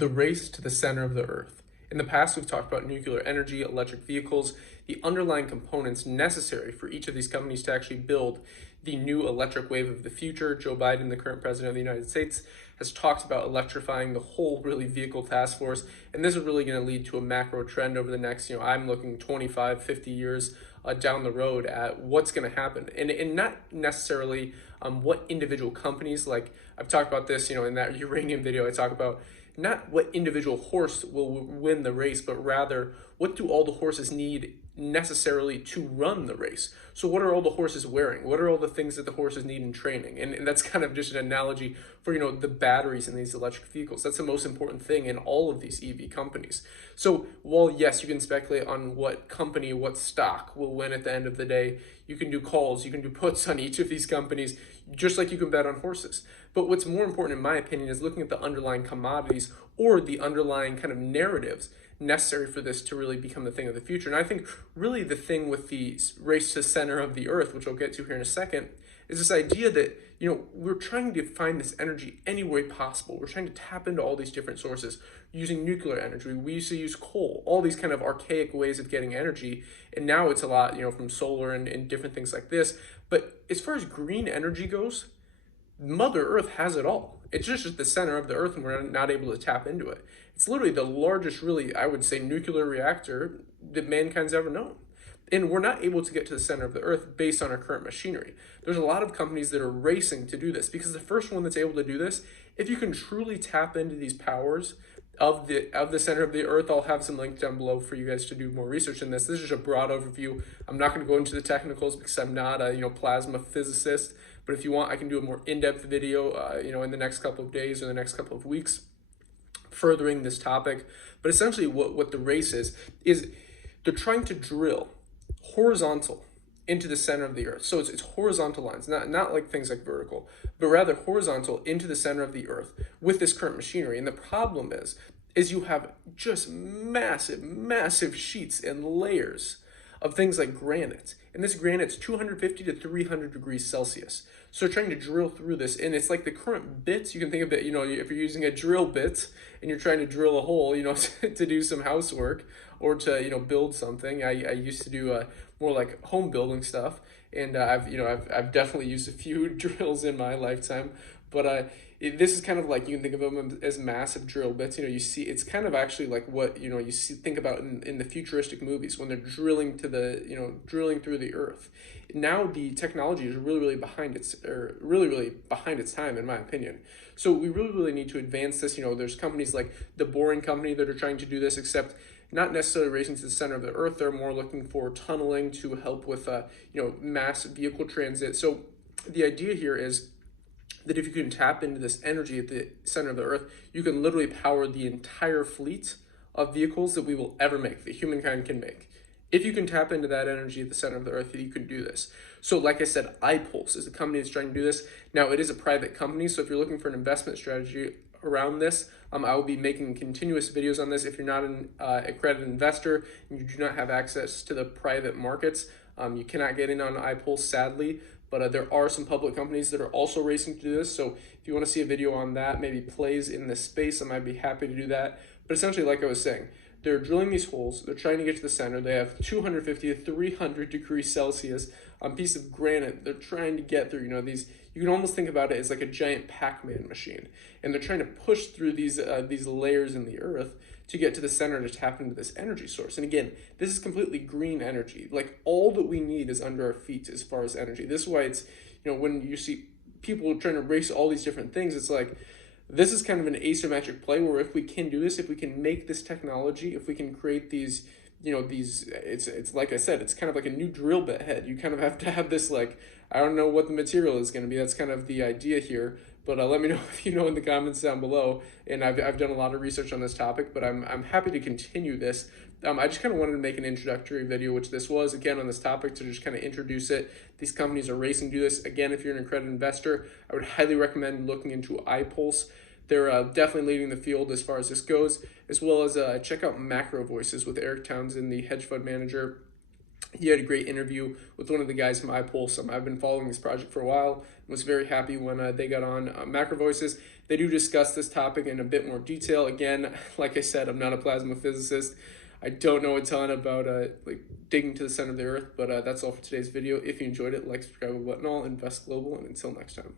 The race to the center of the Earth. In the past, we've talked about nuclear energy, electric vehicles, the underlying components necessary for each of these companies to actually build the new electric wave of the future. Joe Biden, the current president of the United States, has talked about electrifying the whole really vehicle task force. And this is really going to lead to a macro trend over the next, I'm looking 25, 50 years down the road at what's going to happen. And not necessarily what individual companies, like I've talked about this, in that uranium video, I talk about not what individual horse will win the race, but rather what do all the horses need necessarily to run the race. So what are all the horses wearing? What are all the things that the horses need in training? And that's kind of just an analogy for, the batteries in these electric vehicles. That's the most important thing in all of these EV companies. So while yes, you can speculate on what company, what stock will win at the end of the day, you can do calls, you can do puts on each of these companies, just like you can bet on horses. But what's more important, in my opinion, is looking at the underlying commodities or the underlying kind of narratives necessary for this to really become the thing of the future. And I think really the thing with the race to the center of the Earth, which I'll get to here in a second, is this idea that, we're trying to find this energy any way possible. We're trying to tap into all these different sources using nuclear energy. We used to use coal, all these kind of archaic ways of getting energy. And now it's a lot, from solar and different things like this. But as far as green energy goes, Mother Earth has it all. It's just at the center of the Earth and we're not able to tap into it. It's literally the largest, really, I would say, nuclear reactor that mankind's ever known. And we're not able to get to the center of the Earth based on our current machinery. There's a lot of companies that are racing to do this because the first one that's able to do this, if you can truly tap into these powers of the center of the Earth, I'll have some links down below for you guys to do more research in this. This is just a broad overview. I'm not going to go into the technicals because I'm not a plasma physicist. But if you want, I can do a more in-depth video, in the next couple of days or the next couple of weeks, furthering this topic. But essentially, what the race is they're trying to drill horizontal into the center of the Earth. So it's horizontal lines, not like things like vertical, but rather horizontal into the center of the Earth with this current machinery. And the problem is you have just massive sheets and layers of things like granite. And this granite's 250 to 300 degrees Celsius. So they're trying to drill through this, and it's like the current bits. You can think of it, if you're using a drill bit and you're trying to drill a hole, to do some housework or to, build something. I used to do more like home building stuff, and I've definitely used a few drills in my lifetime. But this is kind of like, you can think of them as massive drill bits. You see, it's kind of actually like what, you think about in the futuristic movies when they're drilling to the, drilling through the Earth. Now the technology is really behind its time, in my opinion. So we really need to advance this. There's companies like the Boring Company that are trying to do this, except not necessarily racing to the center of the Earth. They're more looking for tunneling to help with, mass vehicle transit. So the idea here is that if you can tap into this energy at the center of the Earth, you can literally power the entire fleet of vehicles that we will ever make, that humankind can make. If you can tap into that energy at the center of the Earth, you can do this. So like I said, iPulse is a company that's trying to do this. Now, it is a private company, so if you're looking for an investment strategy around this, I will be making continuous videos on this. If you're not an accredited investor and you do not have access to the private markets, you cannot get in on iPulse, sadly. But there are some public companies that are also racing to do this. So if you want to see a video on that, maybe plays in this space, I might be happy to do that. But essentially, like I was saying, they're drilling these holes. They're trying to get to the center. They have 250 to 300 degrees Celsius on a piece of granite. They're trying to get through, these, you can almost think about it as like a giant Pac-Man machine. And they're trying to push through these layers in the Earth to get to the center to tap into this energy source. And again, this is completely green energy. Like, all that we need is under our feet as far as energy. This is why it's, when you see people trying to race all these different things, it's like, this is kind of an asymmetric play where if we can do this, if we can make this technology, if we can create these, it's like I said, it's kind of like a new drill bit head. You kind of have to have this, like, I don't know what the material is going to be. That's kind of the idea here. But let me know if you know in the comments down below. And I've done a lot of research on this topic, but I'm happy to continue this. I just kind of wanted to make an introductory video, which this was, again, on this topic, to just kind of introduce it. These companies are racing to do this. Again, if you're an accredited investor, I would highly recommend looking into iPulse. They're definitely leading the field as far as this goes, as well as check out Macro Voices with Eric Townsend, the hedge fund manager. He had a great interview with one of the guys from iPulsum. I've been following this project for a while and was very happy when they got on Macro Voices. They do discuss this topic in a bit more detail. Again, like I said, I'm not a plasma physicist. I don't know a ton about like digging to the center of the earth, but that's all for today's video. If you enjoyed it, like, subscribe, and whatnot. Invest global, and until next time.